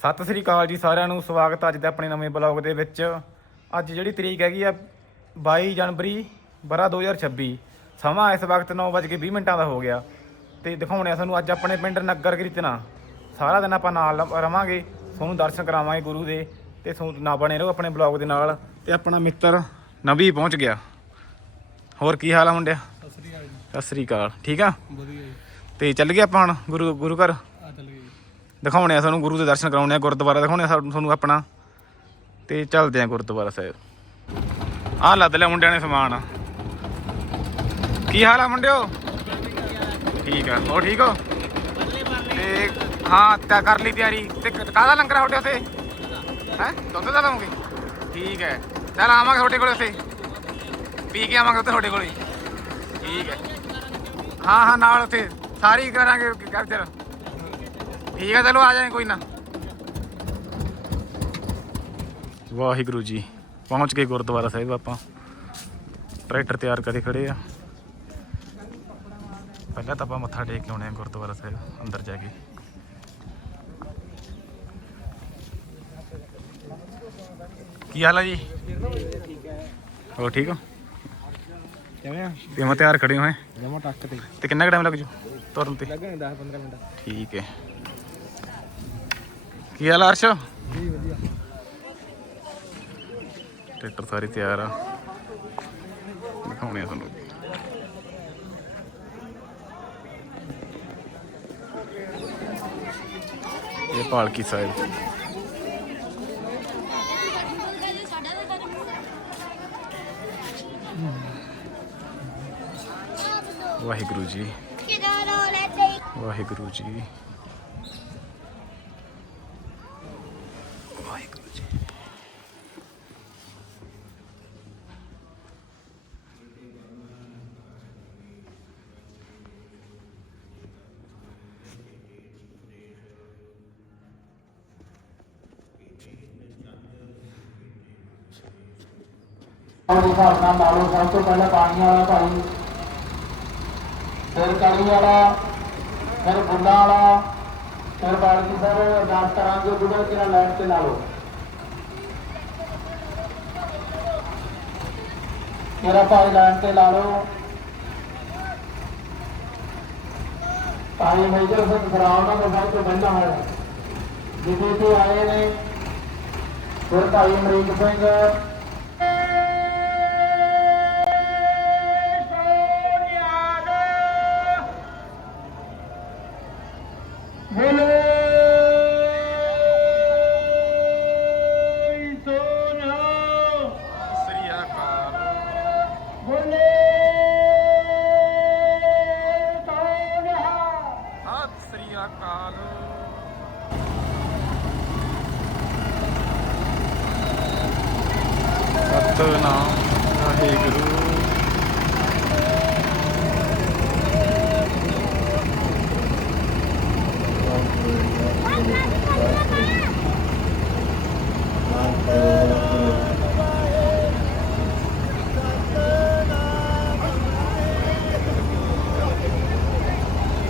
ਸਤਿ ਸ੍ਰੀ ਅਕਾਲ ਜੀ ਸਾਰਿਆਂ ਨੂੰ ਸਵਾਗਤ ਅੱਜ ਦੇ ਆਪਣੇ ਨਵੇਂ ਬਲੌਗ ਦੇ ਵਿੱਚ। ਅੱਜ ਜਿਹੜੀ ਤਰੀਕ ਹੈਗੀ ਆ 22 ਜਨਵਰੀ ਬਰਾ 2026 ਸਮਾਂ ਇਸ ਵਕਤ 9:20 ਮਿੰਟਾਂ ਦਾ ਹੋ ਗਿਆ। ਤੇ ਦਿਖਾਉਣੇ ਆ ਤੁਹਾਨੂੰ ਅੱਜ ਆਪਣੇ ਪਿੰਡ ਨਗਰ ਕੀਰਤਨਾ ਸਾਰਾ ਦਿਨ ਆਪਾਂ ਨਾਲ ਰਵਾਂਗੇ ਤੁਹਾਨੂੰ ਦਰਸ਼ਨ ਕਰਾਵਾਂਗੇ ਗੁਰੂ ਦੇ ਤੇ ਤੁਹਾਨੂੰ ਨਾ ਬਣੇ ਰਹੋ ਆਪਣੇ ਬਲੌਗ ਦੇ ਨਾਲ। ਤੇ ਆਪਣਾ ਮਿੱਤਰ ਨਵੀ ਪਹੁੰਚ ਗਿਆ। ਹੋਰ ਕੀ ਹਾਲ ਆ ਮੁੰਡਿਆ? ਸਤਿ ਸ੍ਰੀ ਅਕਾਲ ਜੀ। ਸਤਿ ਸ੍ਰੀ ਅਕਾਲ ਠੀਕ ਆ? ਵਧੀਆ ਜੀ। ਤੇ ਚੱਲ ਗਏ ਆਪਾਂ ਹੁਣ ਗੁਰੂ ਗੁਰੂ ਘਰ? ਦਿਖਾਉਣੇ ਆ ਤੁਹਾਨੂੰ, ਗੁਰੂ ਦੇ ਦਰਸ਼ਨ ਕਰਾਉਣੇ ਆ ਗੁਰਦੁਆਰਾ, ਦਿਖਾਉਣੇ ਆ ਤੁਹਾਨੂੰ ਆਪਣਾ। ਤੇ ਚੱਲਦੇ ਆ ਗੁਰਦੁਆਰਾ ਸਾਹਿਬ। ਆਹ ਲੱਦ ਲਿਆ ਮੁੰਡਿਆਂ ਨੇ ਸਮਾਨ। ਕੀ ਹਾਲ ਆ ਮੁੰਡਿਓ? ਠੀਕ ਆ। ਹੋਰ ਠੀਕ ਹੋ? ਤੇ ਹਾਂ, ਤਾਂ ਕਰ ਲਈ ਤਿਆਰੀ। ਤੇ ਕਾਹਦਾ ਲੰਗਰ ਆ ਤੁਹਾਡੇ ਉੱਥੇ? ਹੈ? ਦੁੱਧ ਦਾ ਲਾਉਂਗੇ ਠੀਕ ਹੈ। ਚੱਲ ਆਵਾਂਗੇ ਤੁਹਾਡੇ ਕੋਲ ਉੱਥੇ। ਪੀ ਕੇ ਆਵਾਂਗੇ ਉੱਥੇ ਤੁਹਾਡੇ ਕੋਲ। ਠੀਕ ਹੈ। ਹਾਂ ਹਾਂ, ਨਾਲ ਉੱਥੇ। ਸਾਰੀ ਕਰਾਂਗੇ ਕੈਪਚਰ ਠੀਕ ਹੈ ਚਲੋ ਆ ਜਾਏ ਕੋਈ ਨਾ। ਵਾਹਿਗੁਰੂ ਜੀ ਪਹੁੰਚ ਗਏ ਗੁਰਦੁਆਰਾ ਸਾਹਿਬ ਆਪਾਂ। ਟਰੈਕਟਰ ਤਿਆਰ ਕਰੇ ਖੜੇ ਆ। ਪਹਿਲਾਂ ਤਾਂ ਆਪਾਂ ਮੱਥਾ ਟੇਕ ਕੇ ਆਉਣੇ ਆ ਗੁਰਦੁਆਰਾ ਸਾਹਿਬ ਅੰਦਰ ਜਾ ਕੇ। ਕੀ ਹਾਲ ਆ ਜੀ? ਹੋ ਠੀਕ ਹੋ? ਕਿਵੇਂ ਆ? ਤੇ ਮੈਂ ਤਿਆਰ ਖੜੇ ਹੋਏ। ਜਮਾ ਟੱਕ ਤੇ। ਤੇ ਕਿੰਨਾ ਟਾਈਮ ਲੱਗ ਜੂ ਤੁਰਨ ਤੇ? ਲੱਗਣੇ 10 15 ਮਿੰਟ। ਠੀਕ ਹੈ। ਕੀ ਹਾਲ ਆ ਅਰਸ਼ ਜੀ ਵਧੀਆ। ਟਰੈਕਟਰ ਸਾਰੇ ਤਿਆਰ ਆ। ਦਿਖਾਉਣੇ ਆ ਤੁਹਾਨੂੰ। ਇਹ ਪਾਲਕੀ ਸਾਹਿਬ। ਵਾਹਿਗੁਰੂ ਜੀ। ਵਾਹਿਗੁਰੂ ਜੀ। और ਹਿਸਾਬ ਨਾਲ ਲਾ ਲਓ, ਸਭ ਤੋਂ ਪਹਿਲਾਂ ਪਾਣੀ ਵਾਲਾ ਭਾਈ, ਫਿਰ ਕੜੀ ਵਾਲਾ, ਫਿਰ ਬੁੱਲਾ ਵਾਲਾ, ਫਿਰ ਬਾਲਕੀ ਸਾਹਿਬ ਅਰਦਾਸ ਕਰਾਂਗੇ ਬੁੱਢਾ ਕਿਹੜਾ ਲਾਈਟ ਤੇ ਲਾ ਲਓ। ਮੇਰਾ ਭਾਈ ਲੈਣ ਤੇ ਲਾ ਲਓ। ਭਾਈ ਮੇਜਰ ਸਿੰਘ ਸਰਾਵ ਦਾ ਮੋਬਾਈਲ ਤੋਂ ਬੰਦਾ ਹੋਇਆ। ਜਿੱਥੇ ਤੇ ਆਏ ਨੇ, ਫਿਰ ਭਾਈ ਅਮਰੀਕ ਸਿੰਘ ਸ੍ਰੀ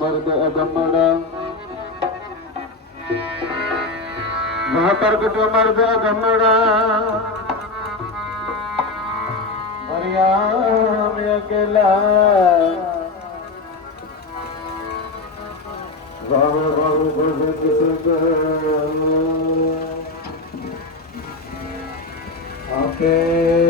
मर्द अदमड़ा वहाँ पर कुछ मर्द अदमड़ा और यहाँ मैं अकेला वाहू वाहू बहुत आपे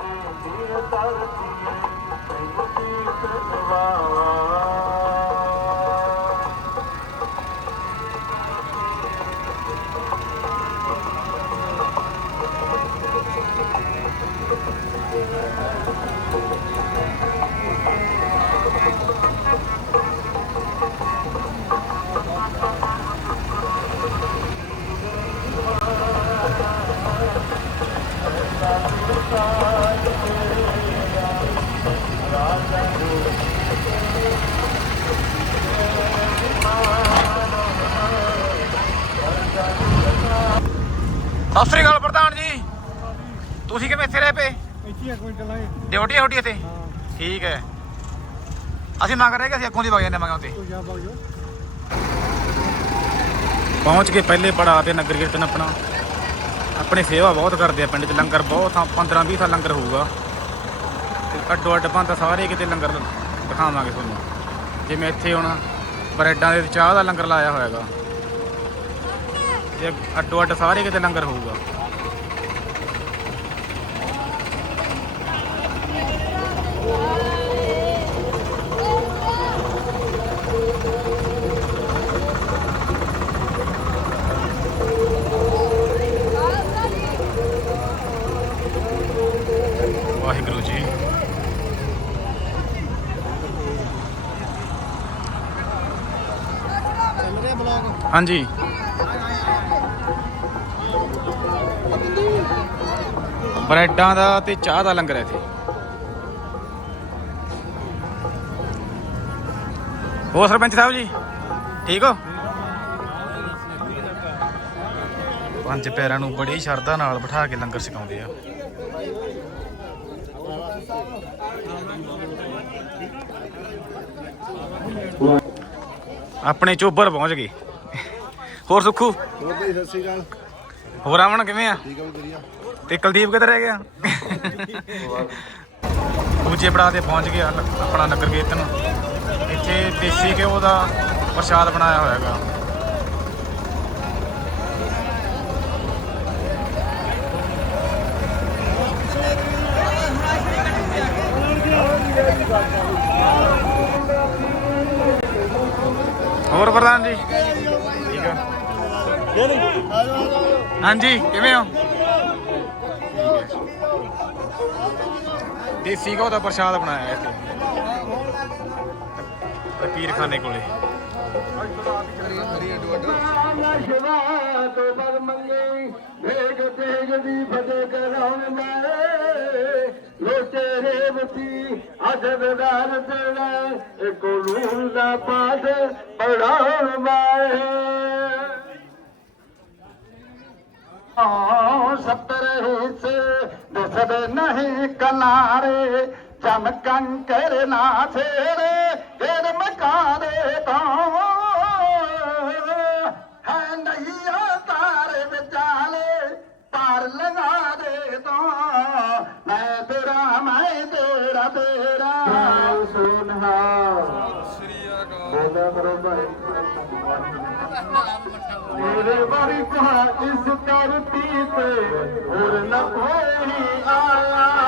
ਦੀ ਸਤਿ ਸ੍ਰੀ ਅਕਾਲ ਪ੍ਰਧਾਨ ਜੀ। ਤੁਸੀਂ ਕਿਵੇਂ ਇੱਥੇ ਰਹਿ ਪਏ? ਇੱਥੇ ਡਿਊਟੀ ਡਿਊਟੀ ਇੱਥੇ? ਠੀਕ ਹੈ। ਅਸੀਂ ਮੰਗ ਰਹੇ ਕਿ ਅਸੀਂ ਅੱਖੋਂ ਦੀ ਵਗ ਜਾਂਦੇ ਮੰਗਾਂ ਪਹੁੰਚ ਕੇ ਪਹਿਲੇ ਪੜਾ ਤੇ ਨਗਰ ਕੀਰਤਨ ਆਪਣਾ। ਆਪਣੀ ਸੇਵਾ ਬਹੁਤ ਕਰਦੇ ਆ ਪਿੰਡ 'ਚ ਲੰਗਰ ਬਹੁਤ ਥਾਂ 15 20 ਸਾਲ ਲੰਗਰ ਹੋਊਗਾ। ਤੇ ਅੱਡੋ ਅੱਡ ਬੰਦ ਸਾਰੇ ਕਿਤੇ ਲੰਗਰ ਦਿਖਾਵਾਂਗੇ ਤੁਹਾਨੂੰ। ਜਿਵੇਂ ਇੱਥੇ ਹੁਣ ਬ੍ਰੈਡਾਂ ਦੇ ਚਾਹ ਦਾ ਲੰਗਰ ਲਾਇਆ ਹੋਇਆਗਾ। ਤੇ ਅੱਡੋ ਅੱਡ ਸਾਰੇ ਕਿਤੇ ਲੰਗਰ ਹੋਊਗਾ। ਵਾਹਿਗੁਰੂ ਜੀ। ਚੱਲ ਰਿਹਾ ਬਲੌਗ। ਹਾਂਜੀ। ਬ੍ਰੈਡਾਂ ਦਾ ਤੇ ਚਾਹ ਦਾ ਲੰਗਰ ਹੈ ਇੱਥੇ। ਹੋਰ ਸਰਪੰਚ ਸਾਹਿਬ ਜੀ ਠੀਕ ਹੋ? ਪੰਜ ਪੈਰਾਂ ਨੂੰ ਬੜੀ ਸ਼ਰਧਾ ਨਾਲ ਬਿਠਾ ਕੇ ਲੰਗਰ ਛਕਾਉਂਦੇ ਆ। ਆਪਣੇ ਚੋਬਰ ਪਹੁੰਚ ਗਏ। ਹੋਰ ਸੁੱਖੂ? ਹੋਰ ਸਤਿ ਸ੍ਰੀ ਅਕਾਲ। ਹੋਰ ਆਵਣ ਕਿਵੇਂ ਆ? ਠੀਕ ਆ ਵਧੀਆ। ਤੇ ਕੁਲਦੀਪ ਕਿੱਧਰ ਰਹਿ ਗਿਆ? ਦੂਜੇ ਪੜਾ ਤੇ ਪਹੁੰਚ ਗਿਆ ਆਪਣਾ ਨਗਰ ਕੀਰਤਨ। ਇੱਥੇ ਦੇਸੀ ਘਿਓ ਦਾ ਪ੍ਰਸ਼ਾਦ ਬਣਾਇਆ ਹੋਇਆ ਹੈਗਾ ਹੋਰ ਪ੍ਰਧਾਨ ਜੀ? ਠੀਕ ਆ। ਹਾਂਜੀ ਕਿਵੇਂ ਹੋ? ਦੇਸੀ ਘਿਓ ਦਾ ਪ੍ਰਸ਼ਾਦ ਬਣਾਇਆ ਹੈ ਇੱਥੇ। ਤੇ ਪੀਰਖਾਨੇ ਕੋਲੇ। ਸ਼ਿਵਾ ਤੋਂ ਬਰ ਮੰਗੇ ਵੇਗ ਤੇਗ ਦੀ ਫਤਿਹ ਕਰਾਉਣ ਮੈਂ ਲੋਚੇ ਰੇ ਵਸੀ ਅਜਬਦਾਰ ਤੇਰਾ ਇੱਕ ਲੂਣ ਦਾ ਪਾਠ ਪੜਾਉਣ ਮੈਂ ਸੱਤਰ ਹਿੱਸੇ ਦਿਸਦੇ ਨਹੀਂ ਕਨਾਰੇ ਚਮਕੰ ਕਰ ਨਾ ਛੇੜੇ ਤੇਰ ਮਕਾਰੇ ਤੋਂ। ਹੈ ਨਹੀਂ ਆ ਤਾਰੇ ਵਿਚਾਲੇ ਪਾਰ ਲਗਾ ਦੇ ਤੋਂ। ਮੈਂ ਤੇਰਾ ਮੈਂ ਤੇਰਾ ਤੇਰਾ। ਸੋਨਹਾ ਸ੍ਰੀ ਅਕਾਲ। ਬੋਲੋ ਕਰੋ ਭਾਈ। वर खां इशर थी आया।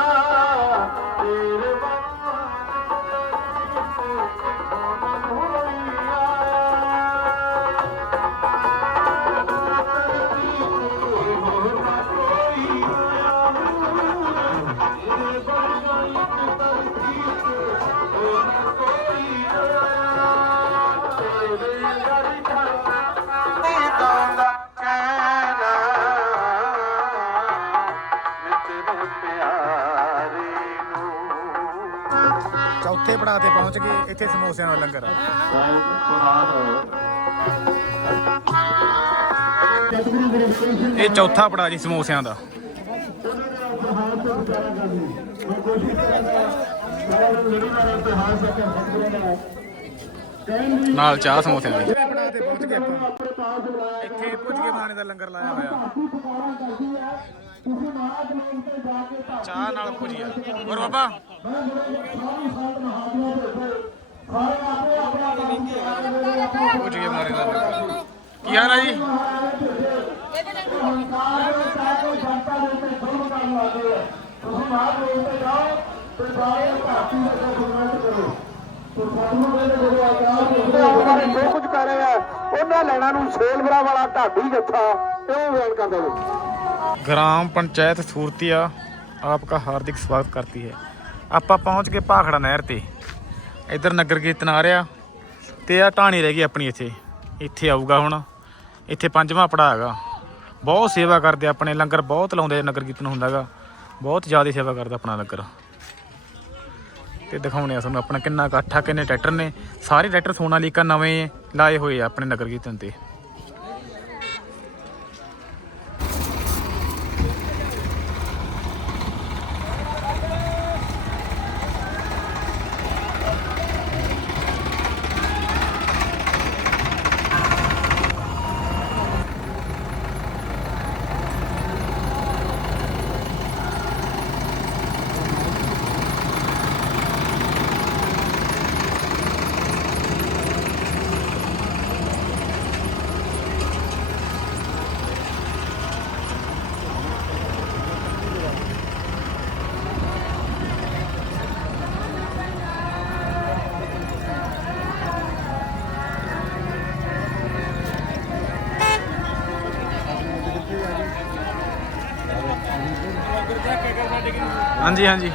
ਪੜਾਅ ਤੇ ਪਹੁੰਚ ਗਏ, ਇੱਥੇ ਸਮੋਸਿਆਂ ਦਾ ਲੰਗਰ। ਆ ਇਹ ਚੌਥਾ ਪੜਾਅ ਜੀ ਸਮੋਸਿਆਂ ਦਾ। ਨਾਲ ਚਾਹ ਸਮੋਸਿਆਂ ਦੀ। ਪੜਾਅ ਤੇ ਪਹੁੰਚ ਗਏ ਆਪਾਂ। ਇੱਥੇ ਪੁੱਜ ਕੇ ਬਣਾਉਣੇ ਦਾ ਲੰਗਰ ਲਾਇਆ ਹੋਇਆ। ਚਾਹ ਨਾਲ ਭੁਜੀਆ ਹੋਰ ਬਾਬਾ? ਪੁੱਜ ਕੇ ਦਾ। ਕੀ ਹਾਲ ਆ ਜੀ? ਜੋ ਕੁਝ ਕਰ ਰਿਹਾ। ਉਹਨਾਂ ਲੈਣਾ ਨੂੰ ਸੇਲਵਰਾ ਵਾਲਾ ਢਾਡੀ ਜੱਥਾ ਇਹ ਬਿਆਨ ਕਰਦਾ ਜੀ ग्राम पंचायत सूरतिया आपका हार्दिक स्वागत करती है ਆਪਾਂ ਪਹੁੰਚ ਗਏ ਭਾਖੜਾ ਨਹਿਰ ਤੇ ਇੱਧਰ ਨਗਰ ਕੀਰਤਨ ਆ ਰਿਹਾ ਤੇ ਆ ਢਾਣੀ ਰਹਿ ਗਈ ਆਪਣੀ ਇੱਥੇ ਇੱਥੇ ਆਊਗਾ ਹੁਣ ਇੱਥੇ ਪੰਜਵਾਂ ਪੜਾ ਹੈਗਾ ਬਹੁਤ ਸੇਵਾ ਕਰਦੇ ਆਪਣੇ ਲੰਗਰ ਬਹੁਤ ਲਾਉਂਦੇ ਨਗਰ ਕੀਰਤਨ ਹੁੰਦਾਗਾ ਬਹੁਤ ਜ਼ਿਆਦਾ ਸੇਵਾ ਕਰਦਾ ਆਪਣਾ ਲੰਗਰ ਤੇ ਦਿਖਾਉਣੇ ਆ ਤੁਹਾਨੂੰ ਆਪਣਾ ਕਿੰਨਾ ਇਕੱਠਾ ਕਿੰਨੇ ਟਰੈਕਟਰ ਨੇ ਸਾਰੇ ਟਰੈਕਟਰ ਸੋਨਾਲੀਕਾ ਨਵੇਂ ਲਾਏ ਹੋਏ ਆ ਆਪਣੇ ਨਗਰ ਕੀਰਤਨ ਤੇ ਹਾਂਜੀ ਹਾਂਜੀ।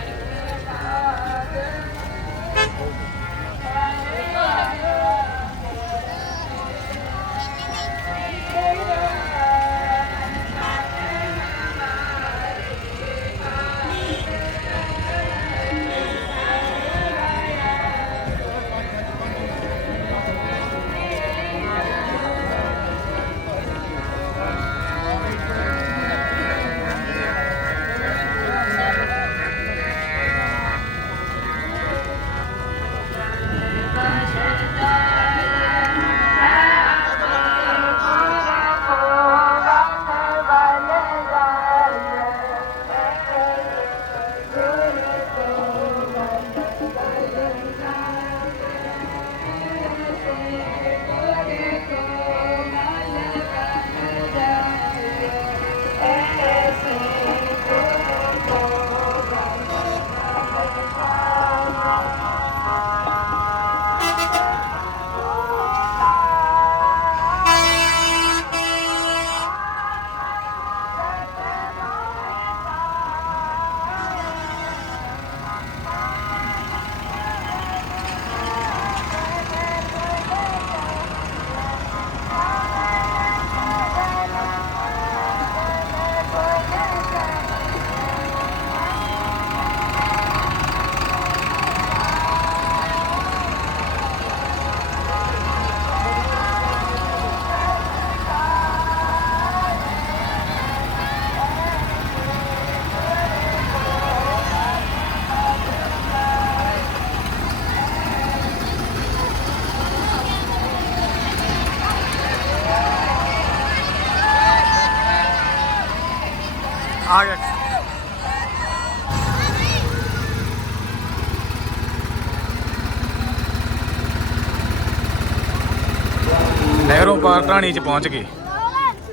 ਢਾਣੀ ਚ ਪਹੁੰਚ ਗਏ।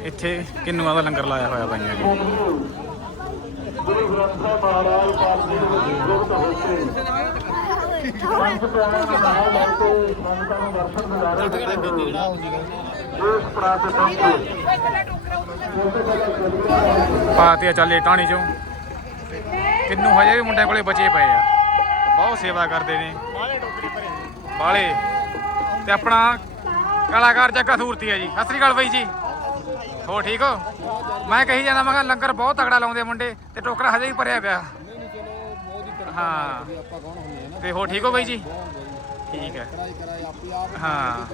ਇੱਥੇ ਕਿੰਨੂਆਂ ਦਾ ਲੰਗਰ ਲਾਇਆ ਹੋਇਆ ਬਾਈਆਂ ਨੇ। ਗੁਰੂ ਗ੍ਰੰਥ ਸਾਹਿਬ ਮਹਾਰਾਜ ਪਾਲਜੀ ਦੇ ਵਿੱਚ ਗੁਰਤ ਹੋਏ ਪੰਜ ਪਿਆਰਿਆਂ ਦਾ ਨਾਮ ਲੈ ਕੇ ਸੰਗਤਾਂ ਨੂੰ ਦਰਸ਼ਨ ਦਿਲਾਰੇ ਦਿੱਤੇ ਹੋਏ। ਇਸ ਪਹੁੰਚੇ ਪਾਤੇ ਚੱਲੇ ਟਾਣੀ ਚੋਂ। ਕਿੰਨੂ ਹਜੇ ਵੀ ਮੁੰਡਿਆਂ ਕੋਲੇ ਬਚੇ ਪਏ ਆ। ਬਹੁਤ ਸੇਵਾ ਕਰਦੇ ਨੇ। ਬਾਲੇ ਤੇ ਆਪਣਾ ਕਲਾਕਾਰ ਜੱਗਾ ਸੂਰਤੀ ਹੈ ਜੀ। ਸਤਿ ਸ੍ਰੀ ਅਕਾਲ ਬਾਈ ਜੀ। ਹੋ ਠੀਕ ਹੋ? ਮੈਂ ਕਹੀ ਜਾਂਦਾ, ਮੈਂ ਕਿਹਾ ਲੰਗਰ ਬਹੁਤ ਤਗੜਾ ਲਾਉਂਦੇ ਮੁੰਡੇ, ਤੇ ਟੋਕਰਾ ਹਜੇ ਵੀ ਭਰਿਆ ਪਿਆ। ਹਾਂ। ਤੇ ਹੋ ਠੀਕ ਹੋ ਬਾਈ ਜੀ? ਠੀਕ ਹੈ। ਹਾਂ।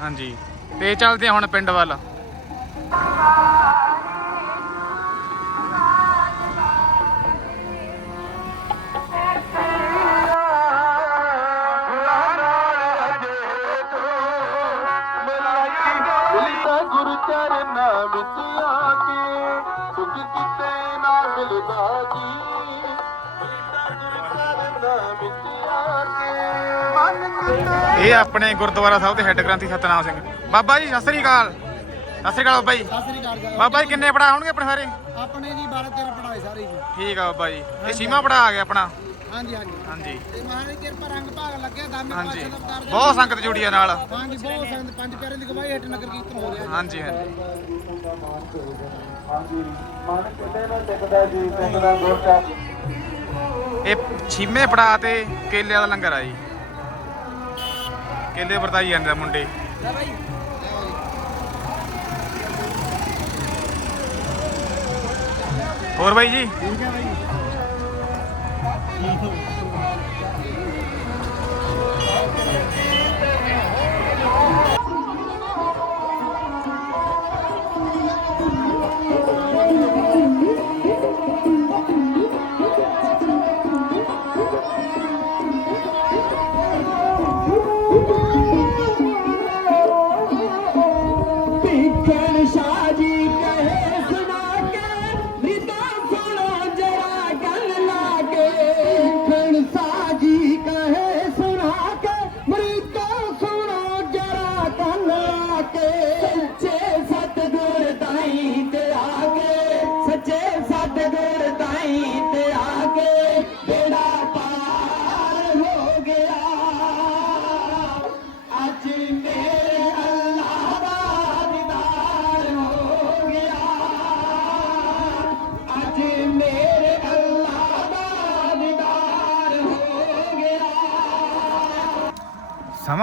ਹਾਂਜੀ। ਤੇ ਚੱਲਦੇ ਹਾਂ ਹੁਣ ਪਿੰਡ ਵੱਲ। ਆਪਣੇ ਗੁਰਦੁਆਰਾ ਸਾਹਿਬ ਦੇ ਹੈੱਡ ਗ੍ਰੰਥੀ ਸਤਨਾਮ ਸਿੰਘ। ਬਾਬਾ ਜੀ ਸਤਿ ਸ੍ਰੀ ਅਕਾਲ। ਸਤਿ ਸ੍ਰੀ ਅਕਾਲ ਬਾਬਾ ਜੀ। ਸਤਿ ਸ੍ਰੀ ਅਕਾਲ। ਬਾਬਾ ਜੀ ਕਿੰਨੇ ਪੜਾ ਹੋਣਗੇ ਆਪਣੇ ਸਾਰੇ? ਆਪਣੇ ਜੀ 12 13 ਪੜਾਏ ਸਾਰੇ ਜੀ। ਠੀਕ ਆ ਬਾਬਾ ਜੀ। ਇਹ ਸੀਮਾ ਪੜਾ ਆ ਗਿਆ ਆਪਣਾ? ਹਾਂਜੀ ਹਾਂਜੀ। ਹਾਂਜੀ। ਤੇ ਮਹਾਰਾਜ ਕਿਰਪਾ ਰੰਗ ਭਾਗ ਲੱਗਿਆ ਦਾਮੇ ਪਾਸ਼ਾ ਦਾ ਅਵਤਾਰ ਬਹੁਤ ਸੰਗਤ ਜੁੜੀ ਆ ਨਾਲ। ਹਾਂਜੀ ਬਹੁਤ ਸੰਤ ਪੰਜ ਪਿਆਰਿਆਂ ਦੀ ਗਵਾਹੀ ਹੇਠ ਨਗਰ ਕੀਰਤਨ ਹੋ ਰਿਹਾ ਹਾਂਜੀ ਹਾਂਜੀ ਹਾਂਜੀ। ਮਨ ਕਿਤੇ ਨਾ ਟਿਕਦਾ ਜੀ ਟਿਕਦਾ ਗੁਰਚਾ ਇਹ ਛੀਮੇ ਪੜਾ ਤੇ ਕੇਲਿਆਂ ਦਾ ਲੰਗਰ ਆ ਜੀ। ਕੇਲੇ ਵਰਤਾਈ ਜਾਂਦੇ ਆ ਮੁੰਡੇ। ਹੋਰ ਬਾਈ ਜੀ? ਠੀਕ ਹੈ ਬਾਈ।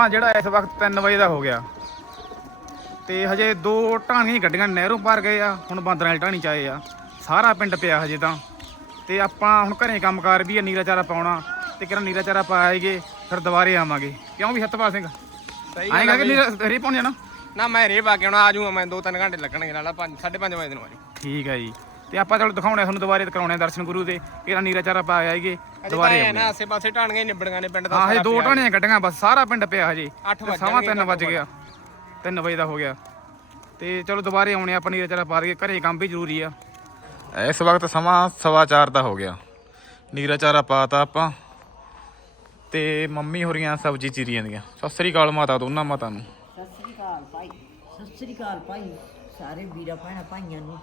ਸਮਾਂ ਜਿਹੜਾ ਇਸ ਵਕਤ 3 ਵਜੇ ਦਾ ਹੋ ਗਿਆ। ਤੇ ਹਜੇ ਦੋ ਢਾਣੀਆਂ ਹੀ ਗੱਡੀਆਂ ਨਹਿਰੋਂ ਪਾਰ ਗਏ ਆ ਹੁਣ ਬਾਂਦਰਾਂ ਵਾਲੀ ਢਾਣੀ ਚ ਆਏ ਆ। ਸਾਰਾ ਪਿੰਡ ਪਿਆ ਹਜੇ ਤਾਂ। ਤੇ ਆਪਾਂ ਹੁਣ ਘਰੇ ਕੰਮਕਾਰ ਵੀ ਆ ਨੀਰਾ ਚਾਰਾ ਪਾਉਣਾ। ਤੇ ਕਿਹੜਾ ਨੀਰਾ ਚਾਰਾ ਪਾਏਗੇ ਫਿਰ ਦੁਬਾਰੇ ਆਵਾਂਗੇ। ਕਿਉਂ ਵੀ ਸਤਪਾਲ ਸਿੰਘ? ਸਹੀ ਆਏਗਾ ਕਿ ਨੀਰਾ ਰੇ ਪਾਉਣ ਜਾਣਾ ਨਾ? ਮੈਂ ਰੇ ਪਾ ਕੇ ਹੁਣ ਆ ਜਾਊਂਗਾ ਮੈਂ 2-3 ਘੰਟੇ ਲੱਗਣਗੇ ਨਾਲ 5 5:30 ਵਜੇ ਨੂੰ ਆ ਠੀਕ ਹੈ ਜੀ। ਤੇ ਆਪਾਂ ਚਲੋ ਦਿਖਾਉਣੇ ਤੁਹਾਨੂੰ ਦੁਬਾਰੇ ਕਰਾਉਣੇ ਆ ਦਰਸ਼ਨ ਗੁਰੂ ਦੇ। ਕਿਹੜਾ ਨੀਰਾ ਚਾਰਾ ਪਾ ਆਏਗੇ ਦੁਬਾਰੇ ਦੁਬਾਰੇ ਆਵਾਂਗੇ ਨਾ ਆਸੇ ਪਾਸੇ ਢਾਣੀਆਂ ਹੀ ਨਿਬੜੀਆਂ ਨੇ ਪਿੰਡ ਦਾ ਹਾਂ ਹਜੇ ਸਾਰਾ ਦੋ। ਢਾਣੀਆਂ ਕੱਢੀਆਂ ਬਸ ਸਾਰਾ ਪਿੰਡ ਪਿਆ ਹਜੇ। ਅੱਠ ਤੇ ਵੱਜ ਸਵਾ ਜਾਣਗੇ 3 ਵੱਜ ਗਿਆ। 3 ਵਜੇ ਦਾ ਹੋ ਗਿਆ। ਤੇ ਚਲੋ ਦੁਬਾਰੇ ਆਉਣੇ ਆਪਾਂ ਨੀਰਾ ਚਾਰਾ ਪਾ ਕੇ ਘਰੇ ਕੰਮ ਵੀ ਜ਼ਰੂਰੀ ਆ। ਇਸ ਵਕਤ ਸਮਾਂ ਸਵਾ 4 ਦਾ ਹੋ ਗਿਆ। ਨੀਰਾ ਚਾਰਾ ਪਾਤਾ ਆਪਾਂ। ਤੇ ਮੰਮੀ ਹੋਰੀਆਂ ਸਬਜ਼ੀ ਚੀਰੀ ਜਾਂਦੀਆਂ। ਸਤਿ ਸ੍ਰੀ ਅਕਾਲ ਮਾਤਾ ਦੋਨਾਂ ਮਾਤਾ ਨੂੰ। ਸਤਿ ਸ੍ਰੀ ਅਕਾਲ ਭਾਈ ਸਤਿ ਸ੍ਰੀ ਅਕਾਲ ਭਾਈ ਸਾਰੇ ਵੀਰਾਂ ਭੈਣਾਂ ਭਾਈਆਂ ਨੂੰ।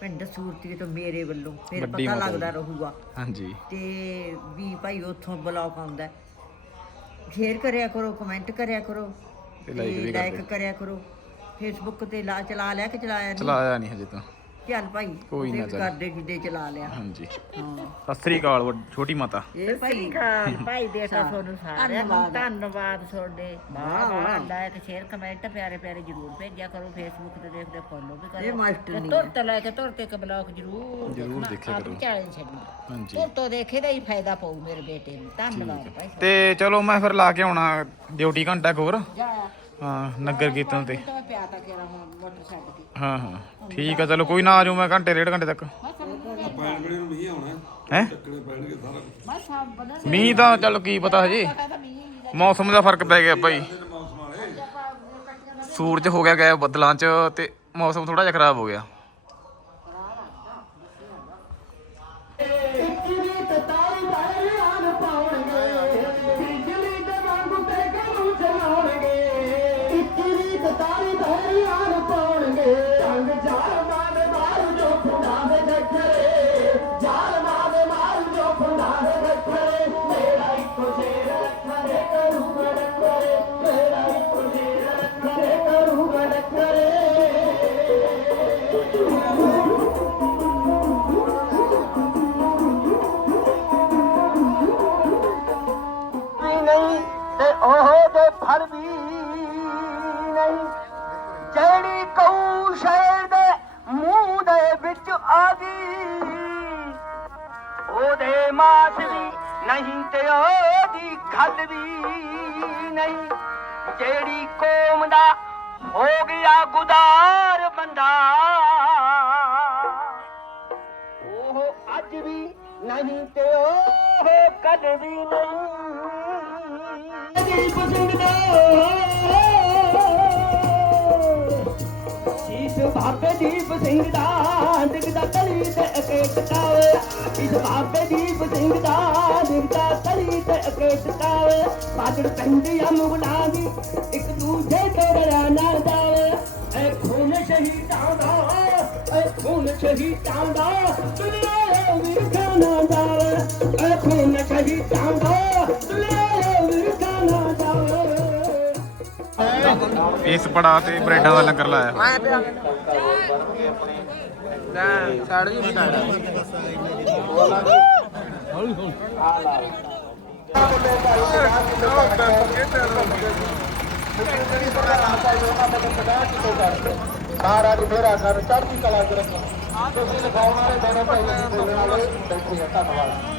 ਪਿੰਡ ਸੂਰਤੀ ਤੋਂ ਮੇਰੇ ਵੱਲੋਂ। ਫਿਰ ਵੱਡੀ ਪਤਾ ਮਾਤਾ ਲੱਗਦਾ। ਰਹੂਗਾ। ਹਾਂਜੀ। ਤੇ ਵੀ ਭਾਈ ਉੱਥੋਂ ਬਲੌਗ ਆਉਂਦਾ ਸ਼ੇਅਰ ਕਰਿਆ ਕਰੋ ਕਮੈਂਟ ਕਰਿਆ ਕਰੋ ਤੇ like ਵੀ ਲਾਈਕ। ਕਰਿਆ ਕਰੋ। ਫੇਸਬੁੱਕ ਤੇ ਲਾ ਚਲਾ ਲਿਆ ਕਿ ਚਲਾਇਆ ਨਹੀਂ? ਚਲਾਇਆ ਨਹੀਂ ਹਜੇ ਤਾਂ। ਚੱਲ ਭਾਈ ਕੋਈ ਨਾ ਚੱਲ। ਕਰਦੇ ਜਿੱਦੇ ਚਲਾ ਲਿਆ। ਹਾਂਜੀ। ਹਾਂ। ਸਤਿ ਸ੍ਰੀ ਅਕਾਲ ਵੱਡ- ਛੋਟੀ ਮਾਤਾ। ਇਹ ਭਾਈ ਭਾਈ ਦੇਖਾ ਤੁਹਾਨੂੰ ਸਾਰਿਆਂ ਨੂੰ ਧੰਨਵਾਦ। ਧੰਨਵਾਦ ਤੁਹਾਡੇ। ਵਾਹ, ਵਾਹ ਵਾਹ। ਲਾਇਕ ਸ਼ੇਅਰ ਕਮੈਂਟ ਪਿਆਰੇ ਪਿਆਰੇ ਜਰੂਰ ਭੇਜਿਆ ਕਰੋ। ਫੇਸਬੁੱਕ ਤੇ ਦੇਖਦੇ ਫੋਲੋ ਵੀ ਕਰੋ। ਇਹ ਮਾਸਟਰ ਤੇ ਨਹੀਂ ਤੁਰ ਤੋਂ ਲੈ ਕੇ ਤੁਰ ਤੇ ਇੱਕ ਬਲੌਗ ਜਰੂਰ ਜ਼ਰੂਰ ਦੇਖਿਆ ਕਰੋ। ਚੈਲੰਜ ਛੱਡਣਾ ਹਾਂਜੀ। ਤੁਰ ਤੋਂ ਦੇਖੇ ਦਾ ਹੀ ਫਾਇਦਾ ਪਊ ਮੇਰੇ ਬੇਟੇ ਨੂੰ। ਧੰਨਵਾਦ ਭਾਈ ਤੇ ਚਲੋ ਮੈਂ ਫਿਰ ਲਾ ਕੇ ਆਉਣਾ। ਡਿਊਟੀ ਘੰਟਾ ਕੁ ਹੋਰ। ਜਾ। ਹਾਂ ਨਗਰ ਕੀਰਤਨ ਤੇ। ਤਾਂ ਮੈਂ ਪਿਆ ਤਾਂ ਕਿਹੜਾ ਹੁਣ ਮੋਟਰ ਛੱਡ ਕੇ। ਹਾਂ ਹਾਂ। ਠੀਕ ਆ ਚਲੋ ਕੋਈ ਨਾ ਆ ਜਾਊ ਮੈਂ ਘੰਟੇ ਡੇਢ ਘੰਟੇ ਤੱਕ। ਹੈ। ਮੈਂ ਸਭ ਬਦਲ ਮੀਂਹ ਤਾਂ ਚਲੋ ਕੀ ਪਤਾ ਹਜੇ। ਮੌਸਮ ਦਾ ਫ਼ਰਕ ਪੈ ਗਿਆ ਭਾਈ। ਸੂਰਜ ਹੋ ਗਿਆ ਗਾਇਬ ਬੱਦਲਾਂ 'ਚ ਤੇ ਮੌਸਮ ਥੋੜਾ ਜਿਹਾ ਖਰਾਬ ਹੋ ਗਿਆ। ਬਾਬੇ ਦੀਪ ਸਿੰਘ ਦਾ ਦਿਖਦਾ ਤਲੀ ਤੇ ਅਕੇਟ ਕਾਵੇ ਇਸ ਬਾਬੇ ਦੀਪ ਸਿੰਘ ਦਾ ਦਿਖਦਾ ਤਲੀ ਤੇ ਅਕੇਟ ਕਾਵੇ ਬਾਦੜ ਪੈਂਦੀ ਆ ਮੁਗਲਾਂ ਦੀ, ਇੱਕ ਦੂਜੇ ਤੋਂ ਡਰਿਆ ਨਾ ਜਾਵੇ। ਐ ਖੂਨ ਸ਼ਹੀਦਾਂ ਦਾ, ਐ ਖੂਨ ਸ਼ਹੀਦਾਂ ਦਾ, ਦੁਨੀਆ ਵਿਰਖਾ ਨਾ ਜਾਵੇ। ਐ ਖੂਨ ਸ਼ਹੀਦਾਂ ਦਾ, ਦੁਨੀਆ ਵਿਰਖਾ ਨਾ ਇਸ ਪੜਾ ਤੇ ਬ੍ਰੈਡਾਂ ਦਾ ਲੰਗਰ ਲਾਇਆ ਹੋਇਆ। ਸਾੜ ਵੀ ਬਣਾ ਮਹਾਰਾਜ ਮੇਰਾ ਘਰ ਚੜ੍ਹਦੀ ਕਲਾ ਚ ਰੱਖੋ ਤੁਸੀਂ ਲਿਖਾਉਣ ਵਾਲੇ ਦੋਨੋਂ ਭਾਈ ਅਸੀਂ ਬੋਲਣ ਵਾਲੇ ਬੈਠੇ ਆ ਧੰਨਵਾਦ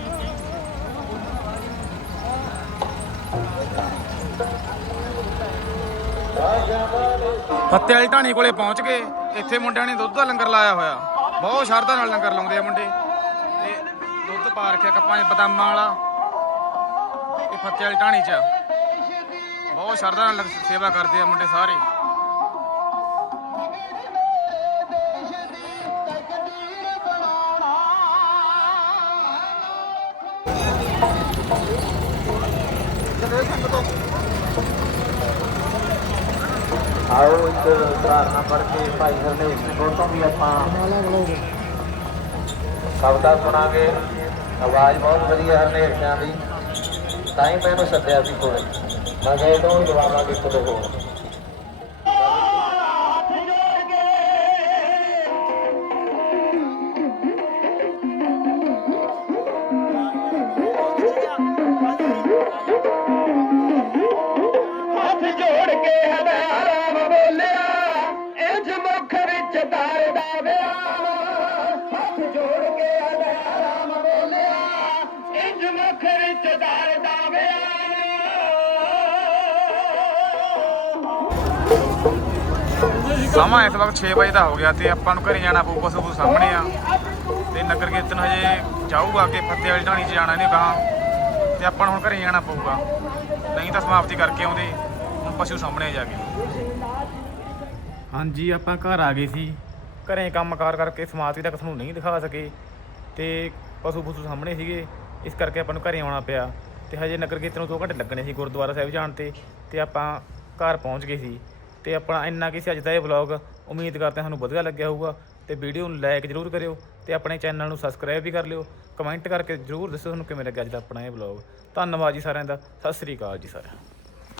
ਫੱਤੇ ਵਾਲੀ ਢਾਣੀ ਕੋਲੇ ਪਹੁੰਚ ਗਏ। ਇੱਥੇ ਮੁੰਡਿਆਂ ਨੇ ਦੁੱਧ ਦਾ ਲੰਗਰ ਲਾਇਆ ਹੋਇਆ। ਬਹੁਤ ਸ਼ਰਧਾ ਨਾਲ ਲੰਗਰ ਲਾਉਂਦੇ ਆ ਮੁੰਡੇ। ਤੇ ਦੁੱਧ ਪਾ ਰੱਖਿਆ ਕੱਪਾਂ 'ਚ, ਬਦਾਮਾਂ ਵਾਲਾ। ਇਹ ਫੱਤੇ ਵਾਲੀ ਢਾਣੀ 'ਚ। ਆ। ਬਹੁਤ ਸ਼ਰਧਾ ਨਾਲ ਸੇਵਾ ਕਰਦੇ ਆ ਮੁੰਡੇ ਸਾਰੇ। ਆਓ ਇੱਕ ਪ੍ਰਾਰਥਨਾ ਪੜ੍ਹ ਕੇ ਭਾਈ ਹਰਨੇਕ ਸਿੰਘ ਤੋਂ ਵੀ ਆਪਾਂ ਕਵਿਤਾ ਸੁਣਾਂਗੇ। ਆਵਾਜ਼ ਬਹੁਤ ਵਧੀਆ ਹਰਨੇਕ ਸਿੰਘ ਦੀ। ਤਾਂ ਹੀ ਮੈਨੂੰ ਸੱਦਿਆ ਸੀ ਕੋਲੇ। ਮੈਂ ਕਿਹਾ ਇਹ ਤੋਂ ਹੀ ਲਵਾਵਾਂਗੇ ਇੱਕ ਹੋਰ। ਸਮਾਂ ਇਸ ਵਕਤ 6 ਵਜੇ ਦਾ ਹੋ ਗਿਆ ਤੇ ਆਪਾਂ ਨੂੰ ਘਰੇ ਜਾਣਾ ਪਊਗਾ ਸਭ ਸਾਹਮਣੇ ਆ। ਤੇ ਨਗਰ ਕੀਰਤਨ ਹਜੇ ਜਾਊਗਾ ਕਿ ਫੱਤੇ ਵਾਲੀ ਢਾਣੀ 'ਚ ਜਾਣਾ ਇਹਨੇ ਕਹਾ ਤੇ ਆਪਾਂ ਨੂੰ ਹੁਣ ਘਰੇ ਜਾਣਾ ਪਊਗਾ। ਨਹੀਂ ਤਾਂ ਸਮਾਪਤੀ ਕਰਕੇ ਆਉਂਦੇ, ਹੁਣ ਪਸ਼ੂ ਸਾਹਮਣੇ ਜਾ ਕੇ। ਹਾਂਜੀ, ਆਪਾਂ ਘਰ ਆ ਗਏ ਸੀ। ਘਰੇ ਕੰਮਕਾਰ ਕਰਕੇ ਸਮਾਪਤੀ ਤੱਕ ਤੁਹਾਨੂੰ ਨਹੀਂ ਦਿਖਾ ਸਕੇ। ਤੇ ਪਸ਼ੂ ਪਸ਼ੂ ਸਾਹਮਣੇ ਸੀਗੇ, ਇਸ ਕਰਕੇ ਆਪਾਂ ਨੂੰ ਘਰੇ ਆਉਣਾ ਪਿਆ। ਤੇ ਹਜੇ ਨਗਰ ਕੀਰਤਨ ਨੂੰ 2 ਘੰਟੇ ਲੱਗਣੇ ਸੀ ਗੁਰਦੁਆਰਾ ਸਾਹਿਬ ਜਾਣ ਤੇ। ਤੇ ਆਪਾਂ ਘਰ ਪਹੁੰਚ ਗਏ ਸੀ। ਤੇ ਆਪਣਾ ਇੰਨਾ ਕੀ ਸੀ ਅੱਜ ਦਾ ਇਹ ਵਲੌਗ ਉਮੀਦ ਕਰਦੇ ਹਾਂ ਤੁਹਾਨੂੰ ਵਧੀਆ ਲੱਗਿਆ ਹੋਊਗਾ ਤੇ ਵੀਡੀਓ ਨੂੰ ਲਾਈਕ ਜ਼ਰੂਰ ਕਰਿਓ ਤੇ ਆਪਣੇ ਚੈਨਲ ਨੂੰ ਸਬਸਕ੍ਰਾਈਬ ਵੀ ਕਰ ਲਿਓ। ਕਮੈਂਟ ਕਰਕੇ ਜ਼ਰੂਰ ਦੱਸੋ ਤੁਹਾਨੂੰ ਕਿਵੇਂ ਲੱਗਿਆ ਅੱਜ ਦਾ ਆਪਣਾ ਇਹ ਵਲੌਗ ਧੰਨਵਾਦ ਜੀ ਸਾਰਿਆਂ ਦਾ। ਸਤਿ ਸ੍ਰੀ ਅਕਾਲ ਜੀ ਸਾਰਿਆਂ